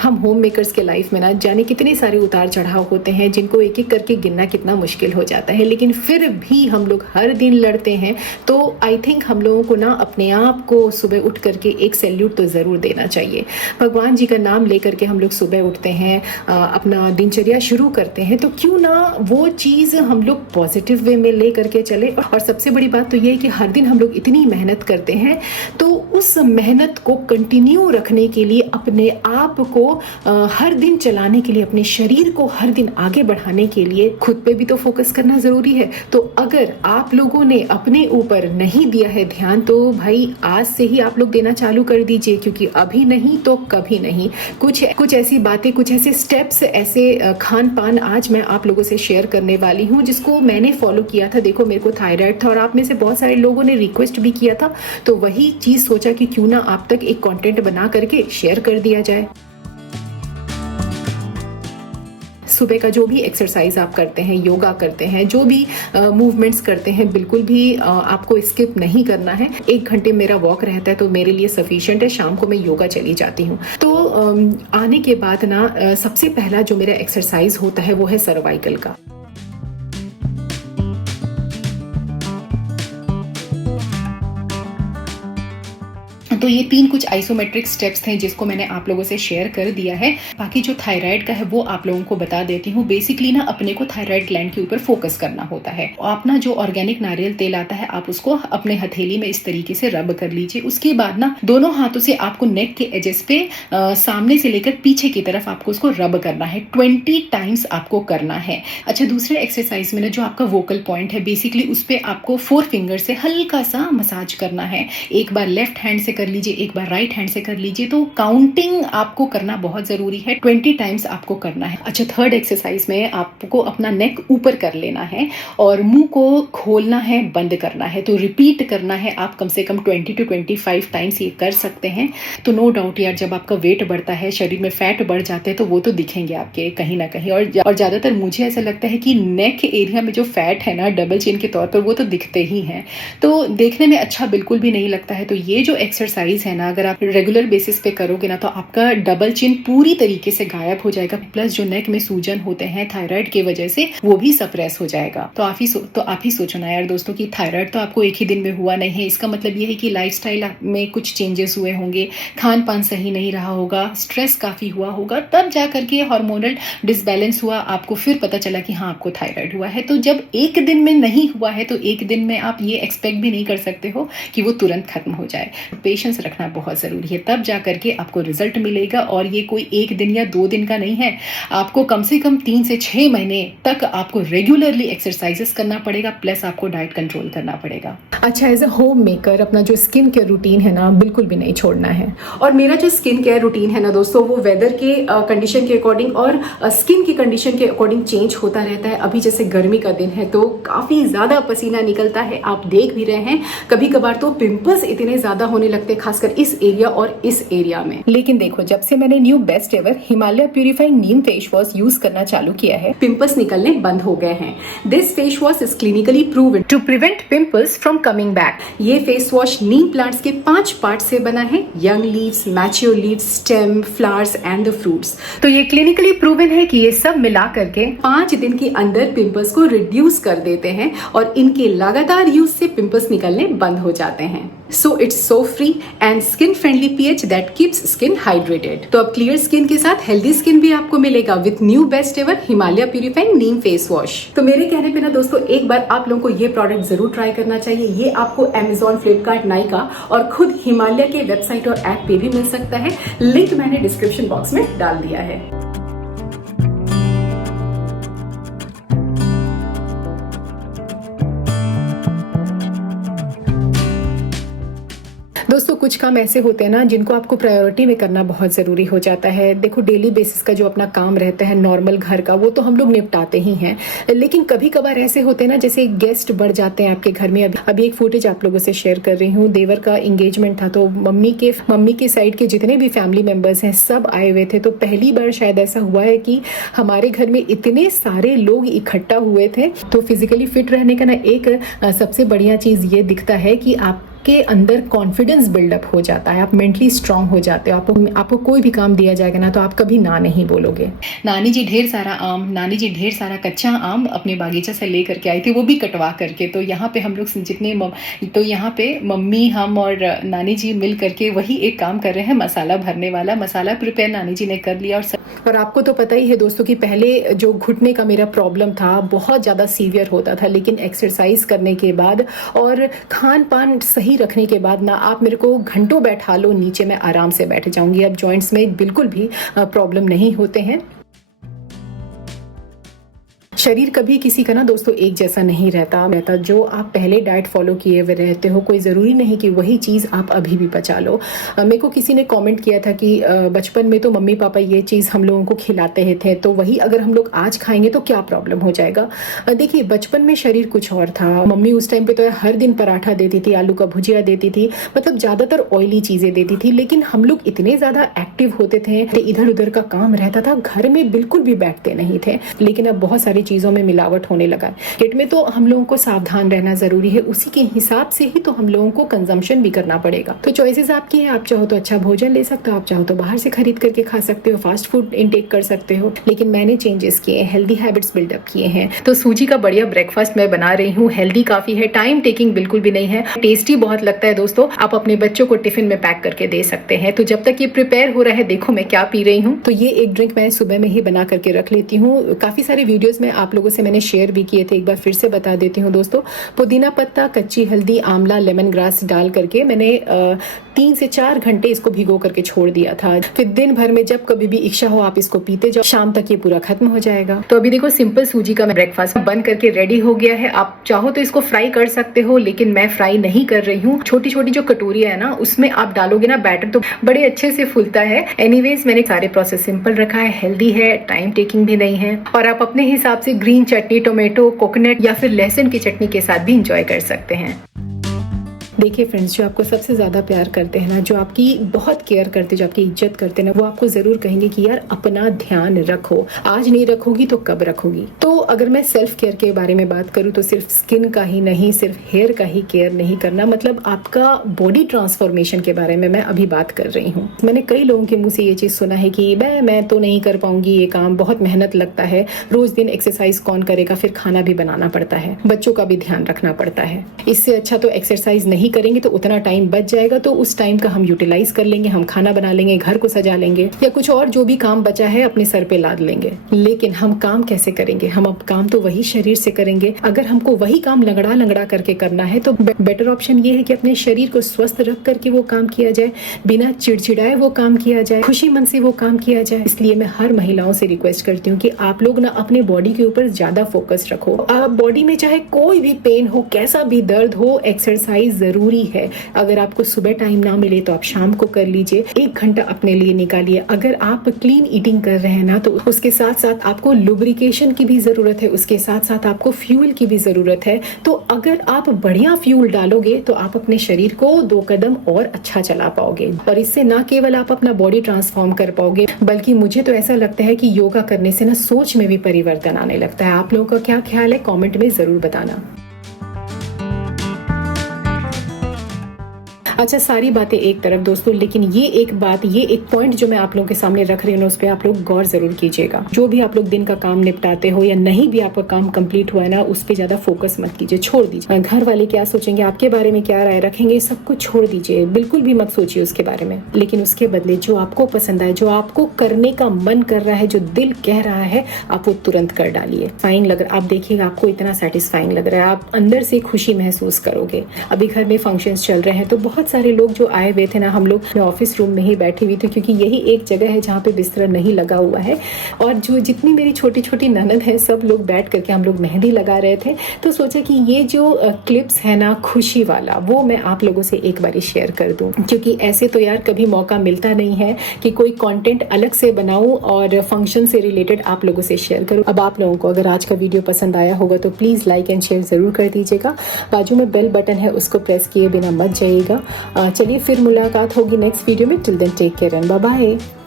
हम home makers के life में ना जाने कितने सारे उतार चढ़ाव होते हैं जिनको एक एक करके गिनना कितना मुश्किल हो जाता है, लेकिन फिर भी हम लोग हर दिन लड़ते हैं। तो आई थिंक हम लोगों को ना अपने आप को सुबह उठ करके एक सैल्यूट तो ज़रूर देना चाहिए। भगवान जी का नाम लेकर के हम लोग सुबह उठते हैं, अपना दिनचर्या शुरू करते हैं, तो क्यों ना वो चीज़ हम लोग पॉजिटिव वे में ले करके चले। और सबसे बड़ी बात तो ये है कि हर दिन हम लोग इतनी मेहनत करते हैं, तो उस मेहनत को कंटिन्यू रखने के लिए, अपने आप को हर दिन चलाने के लिए, अपने शरीर को हर दिन आगे बढ़ाने के लिए खुद पे भी तो फोकस करना ज़रूरी है। तो अगर आप लोगों ने अपने ऊपर नहीं दिया है ध्यान, तो भाई आज से ही आप लोग देना चालू कर दीजिए, क्योंकि अभी नहीं तो कभी नहीं। कुछ ऐसी बातें, कुछ ऐसे स्टेप्स, ऐसे खान पान आज मैं आप लोगों से शेयर करने वाली हूँ जिसको मैंने फॉलो किया था। देखो, मेरे को थायराइड था और आप में से बहुत सारे लोगों ने रिक्वेस्ट भी किया था, तो वही चीज़ सोचा कि क्यों ना आप तक एक कंटेंट बना करके शेयर कर दिया जाए। सुबह का जो भी एक्सरसाइज आप करते हैं, योगा करते हैं, जो भी मूवमेंट्स करते हैं, बिल्कुल भी आपको स्किप नहीं करना है। 1 घंटे मेरा वॉक रहता है तो मेरे लिए सफिशिएंट है। शाम को मैं योगा चली जाती हूँ। तो आने के बाद ना सबसे पहला जो मेरा एक्सरसाइज होता है वो है सर्वाइकल का। तो ये 3 कुछ आइसोमेट्रिक स्टेप्स थे जिसको मैंने आप लोगों से शेयर कर दिया है। बाकी जो थायराइड का है वो आप लोगों को बता देती हूँ। बेसिकली ना अपने को थायराइड ग्लैंड के ऊपर फोकस करना होता है। आप ना जो ऑर्गेनिक नारियल तेल आता है, आप उसको अपने हथेली में इस तरीके से रब कर लीजिए। उसके बाद ना दोनों हाथों से आपको नेक के एजेस पे सामने से लेकर पीछे की तरफ आपको उसको रब करना है। 20 टाइम्स आपको करना है। अच्छा, दूसरे एक्सरसाइज में ना जो आपका वोकल पॉइंट है, बेसिकली उस पर आपको 4 फिंगर से हल्का सा मसाज करना है। एक बार लेफ्ट हैंड से कर लीजिए, एक बार राइट हैंड से कर लीजिए। तो काउंटिंग आपको करना बहुत जरूरी है। 20 टाइम्स आपको करना है। अच्छा, थर्ड एक्सरसाइज में आपको अपना नेक ऊपर कर लेना है और मुंह को खोलना है, बंद करना है। तो रिपीट करना है आप कम से कम 20 to 25 टाइम्स ये कर सकते हैं। तो नो डाउट यार, जब आपका वेट बढ़ता है, शरीर में फैट बढ़ जाते हैं, तो वो तो दिखेंगे आपके कहीं ना कहीं। और ज्यादातर मुझे ऐसा लगता है कि नेक एरिया में जो फैट है ना, डबल चिन के तौर पर, वो तो दिखते ही हैं। तो देखने में अच्छा बिल्कुल भी नहीं लगता है। तो ये जो एक्सरसाइज है ना, अगर आप रेगुलर बेसिस पे करोगे ना, तो आपका डबल चिन पूरी तरीके से गायब हो जाएगा। प्लस जो नेक में सूजन होते हैं थायराइड की वजह से, वो भी सप्रेस हो जाएगा। तो आप ही सोचो ना यार दोस्तों कि थायराइड तो आपको एक ही दिन में हुआ नहीं है। इसका मतलब ये है कि लाइफस्टाइल में कुछ चेंजेस हुए होंगे, खान पान सही नहीं रहा होगा, स्ट्रेस काफी हुआ होगा, तब जा करके हार्मोनल डिसबैलेंस हुआ, आपको फिर पता चला कि हाँ, आपको थायराइड हुआ है। तो जब एक दिन में नहीं हुआ है, तो एक दिन में आप ये एक्सपेक्ट भी नहीं कर सकते हो कि वो तुरंत खत्म हो जाए। पेशेंस रखना बहुत जरूरी है, तब जा करके आपको रिजल्ट मिलेगा। और ये कोई 1 दिन या 2 दिन का नहीं है, आपको कम से कम 3 से 6 महीने तक आपको रेगुलरली एक्सरसाइजेस करना पड़ेगा, प्लस आपको डाइट कंट्रोल करना पड़ेगा। अच्छा, एज अ होम मेकर अपना जो स्किन केयर रूटीन है ना, बिल्कुल भी नहीं छोड़ना है। और मेरा जो स्किन केयर रूटीन है ना दोस्तों, वो वेदर के कंडीशन के अकॉर्डिंग और स्किन की कंडीशन के अकॉर्डिंग चेंज होता रहता है। अभी जैसे गर्मी का दिन है तो काफी ज्यादा पसीना निकलता है, आप देख भी रहे हैं। कभी कभार तो पिंपल्स इतने ज्यादा होने लगते हैं, खासकर इस एरिया और इस एरिया में। लेकिन देखो, जब से मैंने new best ever Himalaya purifying neem face wash use करना चालू किया है, पिंपल्स निकलने बंद हो गए हैं। This face wash is clinically proven to prevent pimples from coming back. ये फेस वॉश नीम प्लांट्स के 5 पार्ट से बना है: young leaves, mature leaves, stem, flowers and the fruits. तो ये क्लिनिकली प्रूवन है कि ये सब मिला करके 5 दिन के अंदर पिंपल्स को रिड्यूस कर देते हैं और इनके लगातार यूज से पिंपल्स निकलने बंद हो जाते हैं। So it's so free and skin friendly pH that keeps skin hydrated. तो अब क्लियर स्किन के साथ हेल्दी स्किन भी आपको मिलेगा with new best ever Himalaya purifying neem face wash. तो मेरे कहने पे ना दोस्तों, एक बार आप लोगों को ये प्रोडक्ट जरूर ट्राई करना चाहिए। ये आपको Amazon, फ्लिपकार्ट, नाइका और खुद हिमालय के वेबसाइट और ऐप पे भी मिल सकता है। लिंक मैंने डिस्क्रिप्शन बॉक्स में डाल दिया है। दोस्तों, कुछ काम ऐसे होते हैं ना जिनको आपको प्रायोरिटी में करना बहुत ज़रूरी हो जाता है। देखो, डेली बेसिस का जो अपना काम रहता है नॉर्मल घर का, वो तो हम लोग निपटाते ही हैं। लेकिन कभी कभार ऐसे होते हैं ना, जैसे गेस्ट बढ़ जाते हैं आपके घर में। अभी एक फुटेज आप लोगों से शेयर कर रही हूँ। देवर का एंगेजमेंट था, तो मम्मी के साइड के जितने भी फैमिली मेम्बर्स हैं सब आए हुए थे। तो पहली बार शायद ऐसा हुआ है कि हमारे घर में इतने सारे लोग इकट्ठा हुए थे। तो फिजिकली फिट रहने का ना एक सबसे बढ़िया चीज़ ये दिखता है कि आप आपके अंदर कॉन्फिडेंस बिल्डअप हो जाता है, आप मेंटली स्ट्रांग हो जाते हो। आपको कोई भी काम दिया जाएगा ना तो आप कभी ना नहीं बोलोगे। नानी जी ढेर सारा कच्चा आम अपने बागीचा से ले करके आई थी, वो भी कटवा करके। तो यहाँ पे हम लोग तो यहाँ पे मम्मी, हम और नानी जी मिल करके वही एक काम कर रहे हैं, मसाला भरने वाला। मसाला प्रिपेयर नानी जी ने कर लिया। और आपको तो पता ही है दोस्तों कि पहले जो घुटने का मेरा प्रॉब्लम था बहुत ज़्यादा सीवियर होता था, लेकिन एक्सरसाइज करने के बाद और खान पान सही रखने के बाद ना आप मेरे को घंटों बैठा लो नीचे, मैं आराम से बैठ जाऊंगी। अब जॉइंट्स में बिल्कुल भी प्रॉब्लम नहीं होते हैं। शरीर कभी किसी का ना दोस्तों एक जैसा नहीं रहता। जो आप पहले डाइट फॉलो किए हुए रहते हो, कोई ज़रूरी नहीं कि वही चीज़ आप अभी भी पचा लो। मेरे को किसी ने कमेंट किया था कि बचपन में तो मम्मी पापा ये चीज़ हम लोगों को खिलाते थे, तो वही अगर हम लोग आज खाएंगे तो क्या प्रॉब्लम हो जाएगा। देखिए, बचपन में शरीर कुछ और था। मम्मी उस टाइम पे तो हर दिन पराठा देती थी, आलू का भुजिया देती थी, मतलब ज़्यादातर ऑयली चीज़ें देती थी। लेकिन हम लोग इतने ज़्यादा एक्टिव होते थे, इधर उधर का काम रहता था, घर में बिल्कुल भी बैठते नहीं थे। लेकिन अब बहुत सारी चीज़ों में मिलावट होने लगा है। किट में तो हम लोगों को सावधान रहना जरूरी है, उसी के हिसाब से ही तो हम लोगों को कंजम्पशन भी करना पड़ेगा। तो चॉइसेस आपकी है, आप चाहो तो अच्छा भोजन ले सकते हो, आप चाहो तो बाहर से खरीद करके खा सकते हो, फास्ट फूड इनटेक कर सकते हो। लेकिन मैंने चेंजेस किए, हेल्दी हैबिट्स बिल्डअप किए हैं। तो सूजी का बढ़िया ब्रेकफास्ट मैं बना रही हूँ, हेल्दी काफी है, टाइम टेकिंग बिल्कुल भी नहीं है, टेस्टी बहुत लगता है दोस्तों। आप अपने बच्चों को टिफिन में पैक करके दे सकते हैं। तो जब तक ये प्रिपेयर हो रहा है, देखो मैं क्या पी रही हूँ। तो ये एक ड्रिंक मैं सुबह में ही बना करके रख लेती हूँ। काफी सारे वीडियोस में आप लोगों से मैंने शेयर भी किए थे, एक बार फिर से बता देती हूँ दोस्तों। पुदीना पत्ता, कच्ची हल्दी, आंवला, लेमन ग्रास डाल करके मैंने 3 से 4 घंटे इसको भिगो करके छोड़ दिया था। फिर दिन भर में जब कभी भी इच्छा हो आप इसको पीते जाओ, शाम तक ये पूरा खत्म हो जाएगा। तो अभी देखो सिंपल सूजी का ब्रेकफास्ट बन करके रेडी हो गया है। आप चाहो तो इसको फ्राई कर सकते हो, लेकिन मैं फ्राई नहीं कर रही हूँ। छोटी छोटी जो कटोरियां है ना, उसमें आप डालोगे ना बैटर तो बड़े अच्छे से फूलता है। एनीवेज मैंने सारे प्रोसेस सिंपल रखा है, हेल्दी है, टाइम टेकिंग भी नहीं है। और आप अपने हिसाब से ग्रीन चटनी, टोमेटो, कोकोनट या फिर लहसुन की चटनी के साथ भी इंजॉय कर सकते हैं। देखिए फ्रेंड्स, जो आपको सबसे ज़्यादा प्यार करते हैं ना, जो आपकी बहुत केयर करते हैं, जो आपकी इज्जत करते हैं ना, वो आपको ज़रूर कहेंगे कि यार अपना ध्यान रखो। आज नहीं रखोगी तो कब रखोगी। तो अगर मैं सेल्फ केयर के बारे में बात करूँ तो सिर्फ स्किन का ही नहीं, सिर्फ हेयर का ही केयर नहीं करना, मतलब आपका बॉडी ट्रांसफॉर्मेशन के बारे में मैं अभी बात कर रही हूँ। मैंने कई लोगों के मुँह से ये चीज़ सुना है कि मैं तो नहीं कर पाऊंगी ये काम, बहुत मेहनत लगता है, रोज दिन एक्सरसाइज कौन करेगा, फिर खाना भी बनाना पड़ता है, बच्चों का भी ध्यान रखना पड़ता है। इससे अच्छा तो एक्सरसाइज नहीं करेंगे तो उतना टाइम बच जाएगा, तो उस टाइम का हम यूटिलाइज कर लेंगे, हम खाना बना लेंगे, घर को सजा लेंगे, या कुछ और जो भी काम बचा है अपने सर पे लाद लेंगे। लेकिन हम काम कैसे करेंगे? हम अब काम तो वही शरीर से करेंगे। अगर हमको वही काम लंगड़ा लंगड़ा करके करना है तो बेटर ऑप्शन ये है कि अपने शरीर को स्वस्थ रख करके वो काम किया जाए, बिना चिड़चिड़ाए वो काम किया जाए, खुशी मन से वो काम किया जाए। इसलिए मैं हर महिलाओं से रिक्वेस्ट करती हूँ कि आप लोग ना अपने बॉडी के ऊपर ज्यादा फोकस रखो। बॉडी में चाहे कोई भी पेन हो, कैसा भी दर्द हो, एक्सरसाइज जरूरी है। अगर आपको सुबह टाइम ना मिले तो आप शाम को कर लीजिए, 1 घंटा अपने लिए निकालिए। अगर आप क्लीन ईटिंग कर रहे हैं ना, तो उसके साथ साथ आपको लुब्रिकेशन की भी जरूरत है, उसके साथ साथ आपको फ्यूल की भी जरूरत है। तो अगर आप बढ़िया फ्यूल डालोगे तो आप अपने शरीर को 2 कदम और अच्छा चला पाओगे, और इससे ना केवल आप अपना बॉडी ट्रांसफॉर्म कर पाओगे, बल्कि मुझे तो ऐसा लगता है कि योगा करने से ना सोच में भी परिवर्तन आने लगता है। आप लोगों का क्या ख्याल है, कमेंट में जरूर बताना। अच्छा, सारी बातें एक तरफ दोस्तों, लेकिन ये एक बात, ये एक पॉइंट जो मैं आप लोगों के सामने रख रही हूँ, उस पर आप लोग गौर जरूर कीजिएगा। जो भी आप लोग दिन का काम निपटाते हो या नहीं भी आपका काम कंप्लीट हुआ है ना, उस पर ज्यादा फोकस मत कीजिए, छोड़ दीजिए। घर वाले क्या सोचेंगे, आपके बारे में क्या राय रखेंगे, सब कुछ छोड़ दीजिए, बिल्कुल भी मत सोचिए उसके बारे में। लेकिन उसके बदले जो आपको पसंद आए, जो आपको करने का मन कर रहा है, जो दिल कह रहा है, आप वो तुरंत कर डालिए। फाइन लग रहा, आप देखिएगा आपको इतना सेटिस्फाइंग लग रहा है, आप अंदर से खुशी महसूस करोगे। अभी घर में फंक्शंस चल रहे हैं तो बहुत सारे लोग जो आए हुए थे ना, हम लोग ऑफिस रूम में ही बैठी हुई थी, क्योंकि यही एक जगह है जहाँ पे बिस्तर नहीं लगा हुआ है। और जो जितनी मेरी छोटी छोटी ननद है, सब लोग बैठ करके हम लोग मेहंदी लगा रहे थे। तो सोचा कि ये जो क्लिप्स है ना खुशी वाला, वो मैं आप लोगों से एक बारी शेयर कर दूं, क्योंकि ऐसे तो यार कभी मौका मिलता नहीं है कि कोई कंटेंट अलग से बनाऊं और फंक्शन से रिलेटेड आप लोगों से शेयर करूं। अब आप लोगों को अगर आज का वीडियो पसंद आया होगा तो प्लीज लाइक एंड शेयर जरूर कर दीजिएगा। बाजू में बेल बटन है, उसको प्रेस किए बिना मत जाइएगा। चलिए फिर मुलाकात होगी नेक्स्ट वीडियो में। Till then take care and bye bye.